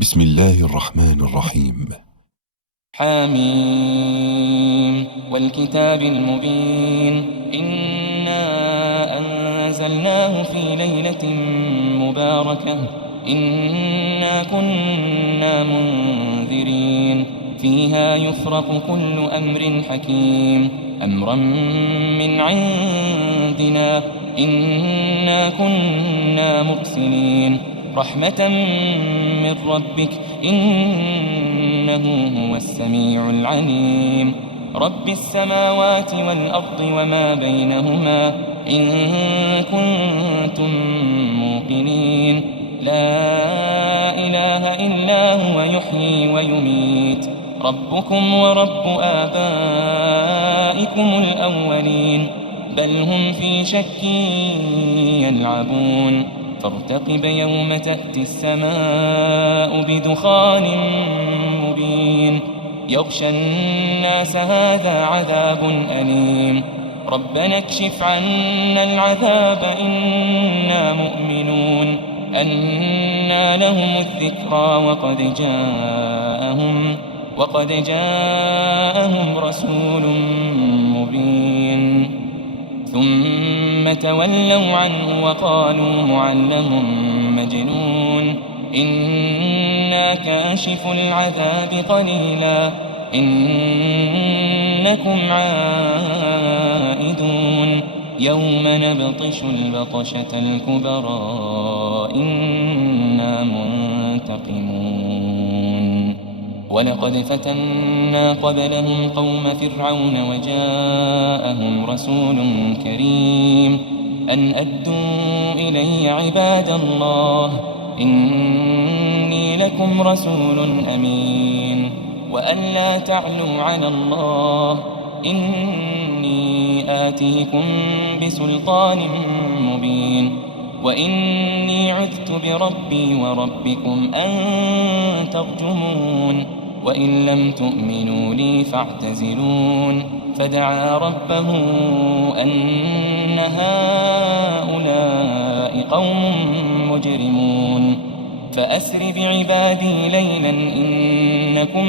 بسم الله الرحمن الرحيم. حاميم والكتاب المبين إنا أنزلناه في ليلة مباركة إنا كنا منذرين فيها يفرق كل أمر حكيم أمرا من عندنا إنا كنا مرسلين رحمة من ربك إنه هو السميع العليم رب السماوات والأرض وما بينهما إن كنتم موقنين لا إله إلا هو يحيي ويميت ربكم ورب آبائكم الأولين بل هم في شك يلعبون فارتقب يوم تأتي السماء بدخان مبين يغشى الناس هذا عذاب أليم ربنا اكشف عنا العذاب إنا مؤمنون أنى لهم الذكرى وقد جاءهم رسول مبين ثم تولوا عنه وقالوا معلم مجنون إنا كاشف العذاب قليلا إنكم عائدون يوم نبطش البطشة الكبرى إنا منتقمون ولقد فتنا قبلهم قوم فرعون وجاءهم رسول كريم أن أدوا إلي عباد الله إني لكم رسول أمين وأن لا تعلوا على الله إني آتيكم بسلطان مبين وإني عذت بربي وربكم أن ترجمون وإن لم تؤمنوا لي فاعتزلون فدعا ربه أن هؤلاء قوم مجرمون فأسر بعبادي ليلا إنكم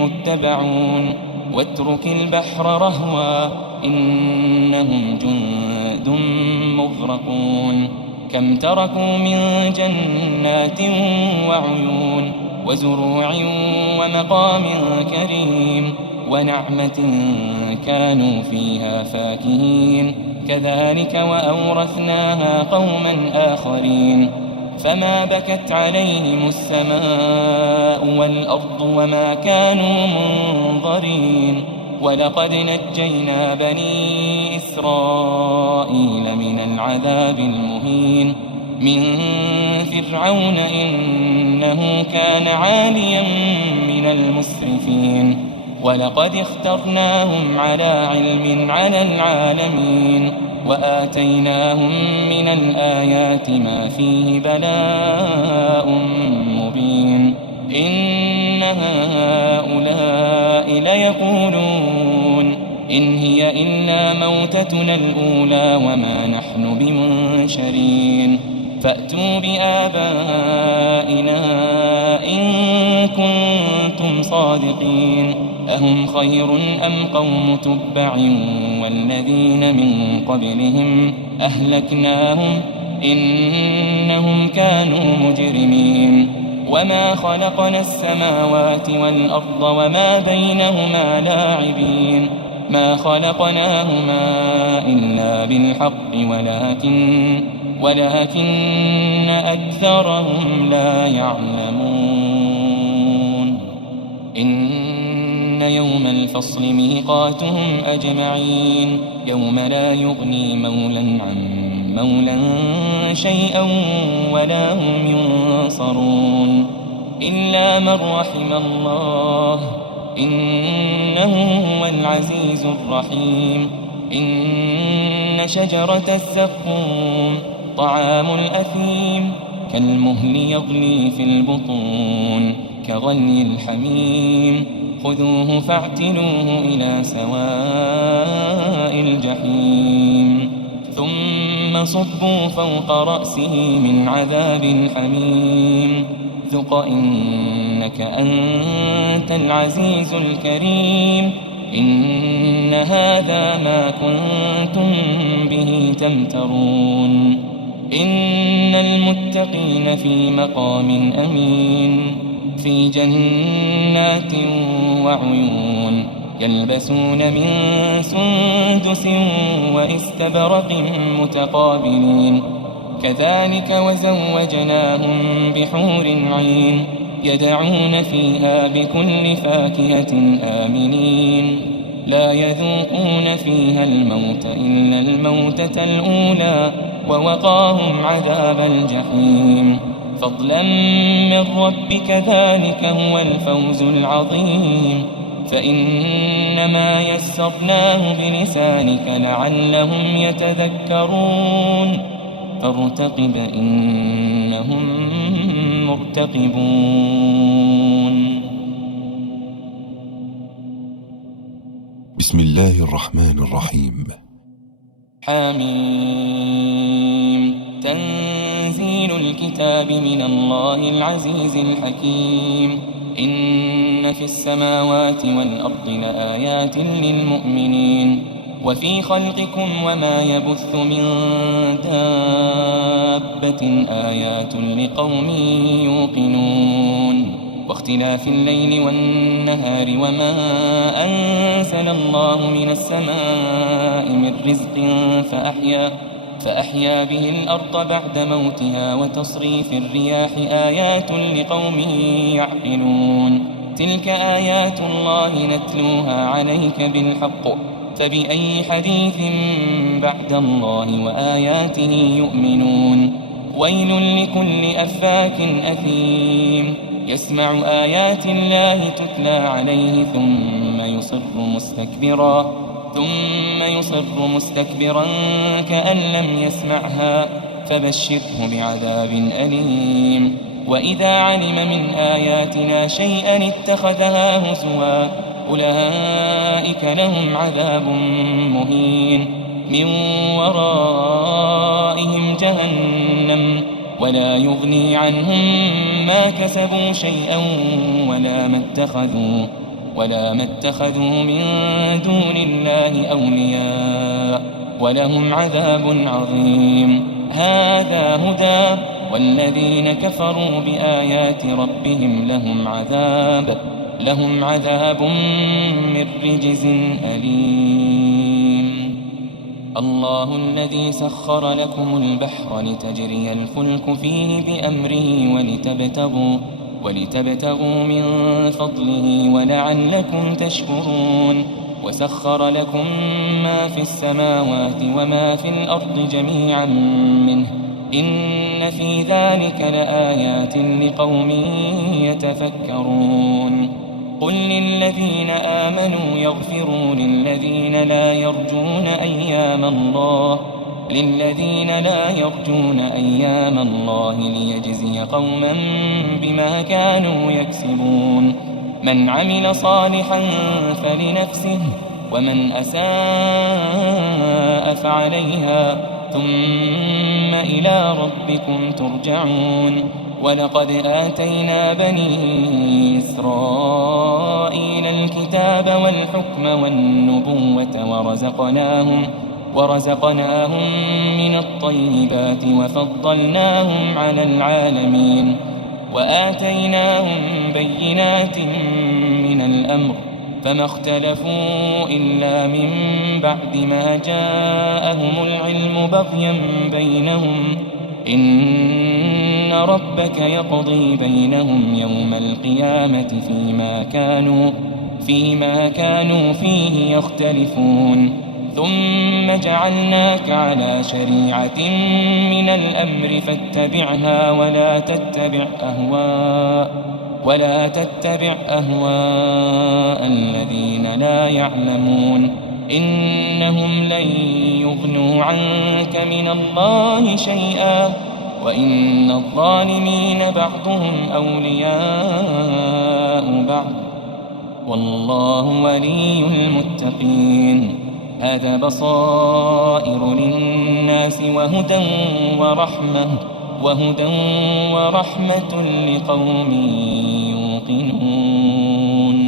متبعون واترك البحر رهوا إنهم جند مغرقون كم تركوا من جنات وعيون وزروع ومقام كريم ونعمة كانوا فيها فاكهين كذلك وأورثناها قوما آخرين فما بكت عليهم السماء والأرض وما كانوا منظرين ولقد نجينا بني إسرائيل من العذاب المهين من فرعون إنه كان عاليا من المسرفين ولقد اخترناهم على علم على العالمين وآتيناهم من الآيات ما فيه بلاء مبين إن هؤلاء ليقولون إن هي إلا موتتنا الأولى وما نحن بمنشرين فأتوا بآبائنا إن كنتم صادقين أهم خير أم قوم تبع والذين من قبلهم أهلكناهم إنهم كانوا مجرمين وما خلقنا السماوات والأرض وما بينهما لاعبين ما خلقناهما إلا بالحق ولكن أكثرهم لا يعلمون إن يوم الفصل ميقاتهم أجمعين يوم لا يغني مولا عن مولا شيئا ولا هم ينصرون إلا من رحم الله إنه هو العزيز الرحيم إن شجرة الزقوم طعام الأثيم كالمهل يغلي في البطون كغلي الحميم خذوه فاعتلوه إلى سواء الجحيم ثم صبوا فوق رأسه من عذاب الحميم ذق إنك أنت العزيز الكريم إن هذا ما كنتم به تمترون إن المتقين في مقام أمين في جنات وعيون يلبسون من سندس وإستبرق متقابلين كذلك وزوجناهم بحور عين يدعون فيها بكل فاكهة آمنين لا يذوقون فيها الموت إلا الموتة الأولى ووقاهم عذاب الجحيم فضلا من ربك ذلك هو الفوز العظيم فإنما يسرناه بلسانك لعلهم يتذكرون فارتقب إنهم مرتقبون بسم الله الرحمن الرحيم حميم تنزيل الكتاب من الله العزيز الحكيم إن في السماوات والأرض لآيات للمؤمنين وفي خلقكم وما يبث من دابة آيات لقوم يوقنون واختلاف الليل والنهار وما أنزل الله من السماء من رزق فأحيا به الأرض بعد موتها وتصريف الرياح آيات لقوم يعقلون تلك آيات الله نتلوها عليك بالحق فبأي حديث بعد الله وآياته يؤمنون ويل لكل أفاك أثيم يسمع آيات الله تتلى عليه ثم يصر مستكبرا كأن لم يسمعها فبشره بعذاب أليم وإذا علم من آياتنا شيئا اتخذها هزوا أولئك لهم عذاب مهين من ورائهم جهنم ولا يغني عنهم ما كسبوا شيئا ولا ما اتخذوا من دون الله أولياء ولهم عذاب عظيم هذا هدى والذين كفروا بآيات ربهم لهم عذاب من رجز أليم الله الذي سخر لكم البحر لتجري الفلك فيه بأمره ولتبتغوا من فضله ولعلكم تشكرون وسخر لكم ما في السماوات وما في الأرض جميعا منه إن في ذلك لآيات لقوم يتفكرون قل للذين آمنوا يغفروا للذين لا يرجون أيام الله ليجزي قوما بما كانوا يكسبون من عمل صالحا فلنفسه ومن أساء فعليها ثم إلى ربكم ترجعون ولقد آتينا بني إسرائيل الكتاب والحكم والنبوة ورزقناهم من الطيبات وفضلناهم على العالمين وآتيناهم بينات من الأمر فما اختلفوا إلا من بعد ما جاءهم العلم بغيا بينهم إن ربك يقضي بينهم يوم القيامة فيما كانوا فيه يختلفون ثم جعلناك على شريعة من الأمر فاتبعها ولا تتبع أهواء الذين لا يعلمون إنهم لن يغنوا عنك من الله شيئا وإن الظالمين بعضهم أولياء بعض والله ولي المتقين هذا بصائر للناس وهدى وهدى ورحمة لقوم يوقنون.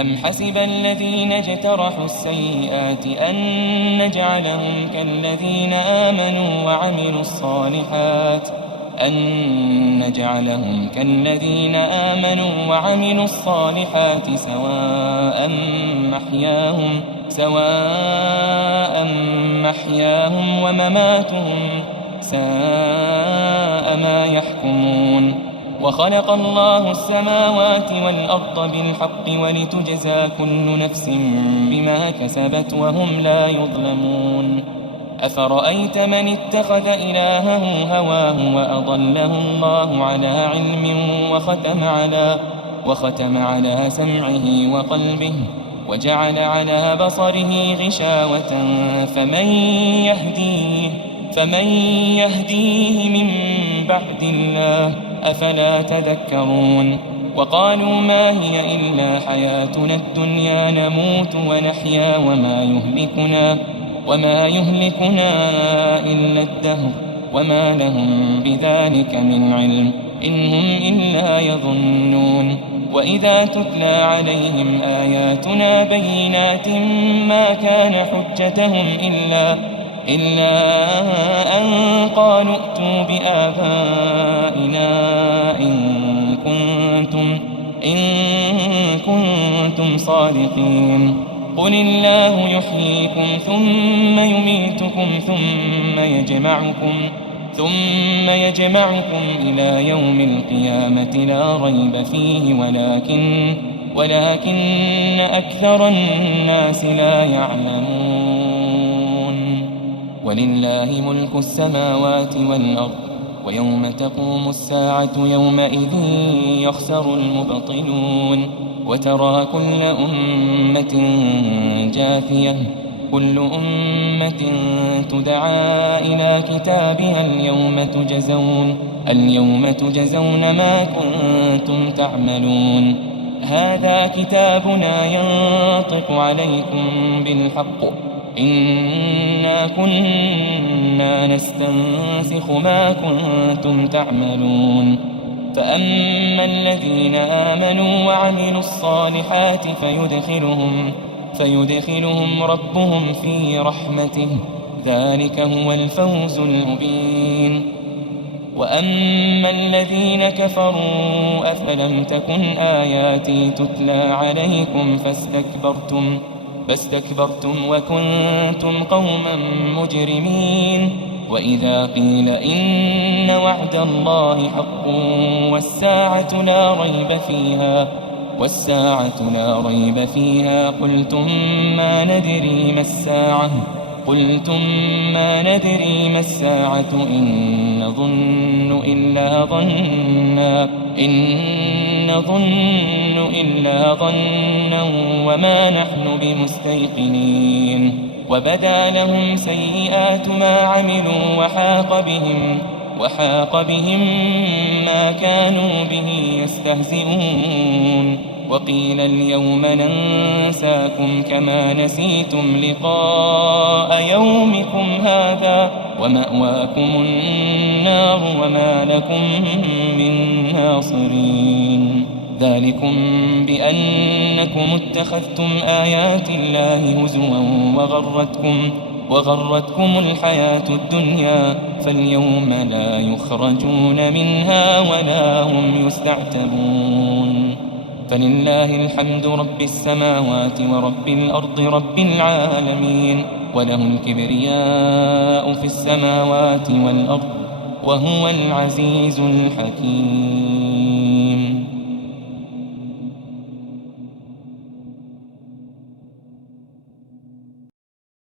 أم حسب الذين اجترحوا السيئات أن نجعلهم كالذين آمنوا وعملوا الصالحات سواء محياهم ومماتهم ساء ما يحكمون. وخلق الله السماوات والأرض بالحق ولتجزى كل نفس بما كسبت وهم لا يظلمون. أفرأيت من اتخذ إلهه هواه وأضله الله على علم وختم على سمعه وقلبه وجعل على بصره غشاوة فمن يهديه من بعد الله أفلا تذكرون. وقالوا ما هي إلا حياتنا الدنيا نموت ونحيا وما يهلكنا إلا الدهر وما لهم بذلك من علم إن هم إلا يظنون. وإذا تتلى عليهم آياتنا بينات ما كان حجتهم إلا أن قالوا ائتوا بآبائنا إن كنتم صادقين. قل الله يحييكم ثم يميتكم ثم يجمعكم إلى يوم القيامة لا ريب فيه ولكن أكثر الناس لا يعلمون. ولله ملك السماوات والأرض ويوم تقوم الساعة يومئذ يخسر المبطلون. وترى كل أمة جاثية كل أمة تدعى إلى كتابها اليوم تجزون ما كنتم تعملون. هذا كتابنا ينطق عليكم بالحق إنا كنا نستنسخ ما كنتم تعملون. فأما الذين آمنوا وعملوا الصالحات فيدخلهم ربهم في رحمته ذلك هو الفوز المبين. وأما الذين كفروا أفلم تكن آياتي تتلى عليكم فاستكبرتم وكنتم قوما مجرمين. وإذا قيل إن وعد الله حق والساعة لا ريب فيها قلتم ما ندري ما الساعة إن نظن إلا ظنا وما نحن بمستيقنين. وبدا لهم سيئات ما عملوا وحاق بهم ما كانوا به يستهزئون. وقيل اليوم ننساكم كما نسيتم لقاء يومكم هذا ومأواكم النار وما لكم من ناصرين. ذلكم بأنكم اتخذتم آيات الله هزوا وغرتكم الحياة الدنيا فاليوم لا يخرجون منها ولا هم يستعتبون. فلله الحمد رب السماوات ورب الأرض رب العالمين وله الكبرياء في السماوات والأرض وهو العزيز الحكيم.